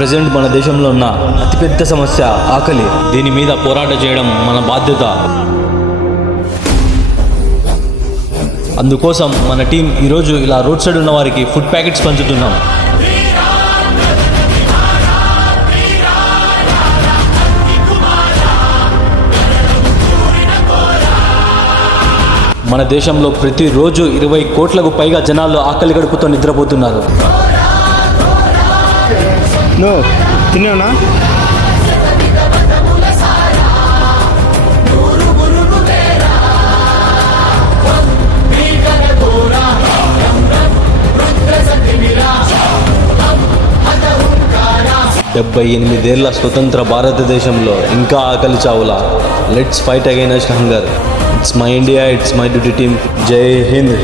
Present మన దేశంలో ఉన్న అతిపెద్ద సమస్య ఆకలి. దీని మీద పోరాటం చేయడం మన బాధ్యత. అందుకోసం మన టీం ఈరోజు ఇలా రోడ్ సైడ్ ఉన్న వారికి ఫుడ్ ప్యాకెట్స్ పంచుతున్నాం. మన దేశంలో ప్రతిరోజు 20 కోట్లకు పైగా జనాలు ఆకలి గడుపుతో నిద్రపోతున్నారు. తిన్నావునా? డెబ్బై 8 స్వతంత్ర భారతదేశంలో ఇంకా ఆకలి చావులా. Let's fight against hunger. It's my India, it's my duty team. జై హింద్.